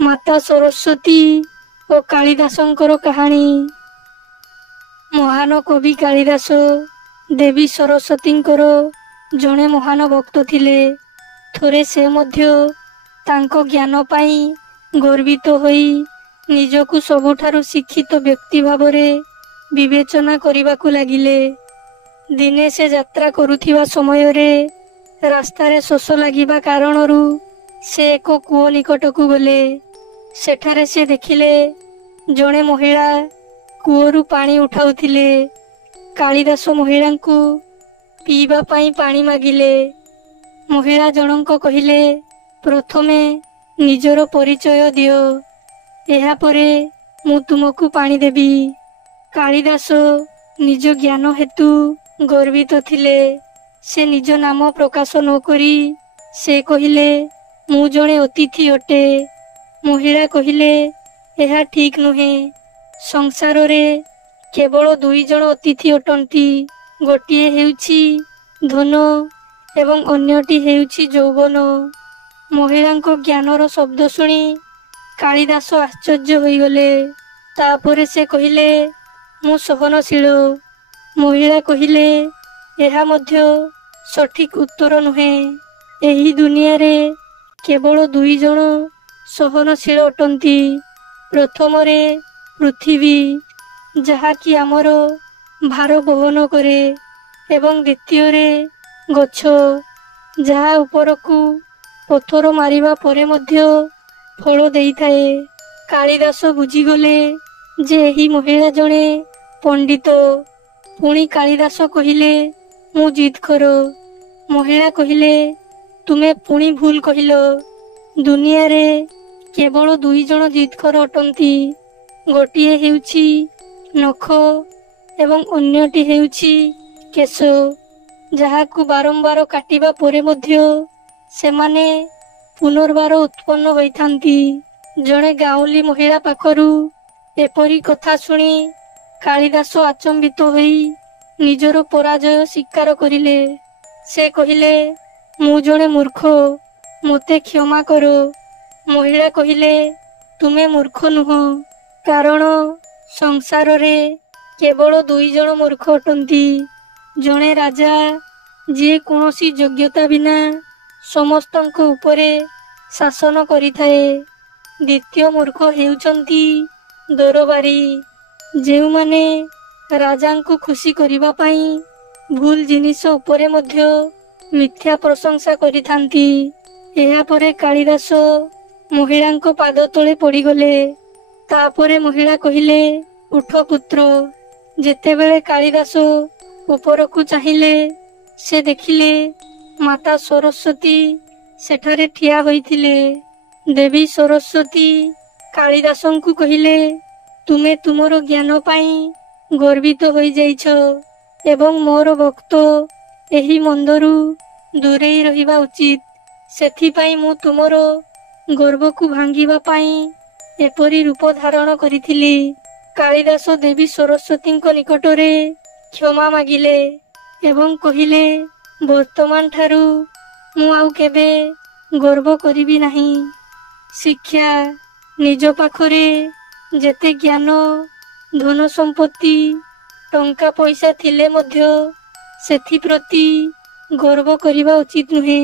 माता सरस्वती और कालिदासंकर कहानी। महान कवि कालिदास देवी सरस्वतींकर जड़े महान भक्त थिले। थोरे से मध्य तांको ज्ञान पाई गर्वित होई निजकु सबुठारु शिक्षित व्यक्ति भावरे विवेचना करबाकु लागिले। दिने से यात्रा करुथिबा समयरे रास्तारे शोष लागिबा कारणरू से एक कूओ निकटकू गले। सेठारे से देखिले जड़े महिला कूओरु पानी उठाउथिले। कालिदास महिला को पीवा पाई पानी मागिले। महिला जनक कहिले, प्रथमे निजर परिचय दियो, एहा परे मु तुमको पानी देबी। कालिदास निज ज्ञान हेतु गर्वित थिले। से निज नाम प्रकाश न करी से कहिले, मु जणे अतिथि अटे। महिला कहिले, एहा ठीक नुहे। संसार रे केवल दुई जण अतिथि अटंती, गोटिए हेउछि धन एवं अन्यटी हेउछि यौवन। महिलांको ज्ञानर शब्द शुणी कालिदास आश्चर्य होइगले। तापरे से कहिले, मु सहनशील। महिला कहिले, एहा मध्य सठिक उत्तर नुहे। एही दुनिया रे केवल दुई जण सहनशील अटंती। प्रथमरे पृथ्वी, जहा कि आमर भार बहन करे, एवं द्वितीय रे गछ, जहा उपरकू पथर मारिबा परे मध्य फल देइथाए। कालिदास बुझीगले जे एही महिला जणे पंडित। पुणी कालिदास कहिले, मु जिदखोर। महिला कहिले, तुमे पुणी भूल कहिल। दुनिया रे केवल दुई जण जिदखोर अटंती, गोटिए हेउछि नख एवं अन्यटी हेउछि केश, जहाकू बारंबार काटिबा परे मध्य सेमाने पुनर्बार उत्पन्न होइथांती। जणे गाउली महिला पाखरू एपरी कथा शुणी कालिदास आचंबित होई निजर पराजय स्वीकार करिले। से कहिले, मु जणे मूर्ख, मोते क्षमा करो। महिला कहिले, तुमे मूर्ख नुह, कारण संसार रे केवल दुई जण मूर्ख अटंती। जणे राजा, जे कोनोसी योग्यता बिना समस्तंक उपरे शासन करिथाए। द्वितीय मूर्ख हेउचंती दरबारी, जेउ माने राजांको खुशी करिबा पाई भूल जिनिस उपरे मध्य मिथ्या प्रशंसा करिथांती। एहा परे कालिदास महिलांको पाद तळे पड़ीगले। तापरे महिला कहिले, उठ पुत्र। जेतेबेले कालिदास उपरकू चाहिले से देखिले माता सरस्वती सेठारे ठिया होइथिले। देवी सरस्वती कालिदासंकु कहिले, तुमे तुमर ज्ञान पाई गर्वित होई जाइछ एवं मोर भक्त एही मंदरू दूरेई रहिबा उचित। सेथिपाई मु तुमर गर्वकु भांगिबा पाई एपरी रूप धारण करिथिली। कालिदास देवी सरस्वतींको निकटरे क्षमा मागिले एवं कहिले, वर्तमान ठारू मु आउ केबे गर्व करिबी नाही। शिक्षा, निज पाखरे जेते ज्ञान धन संपत्ति टंका पैसा थिले मध्य सेथि प्रति गर्व करिबा उचित नुहे।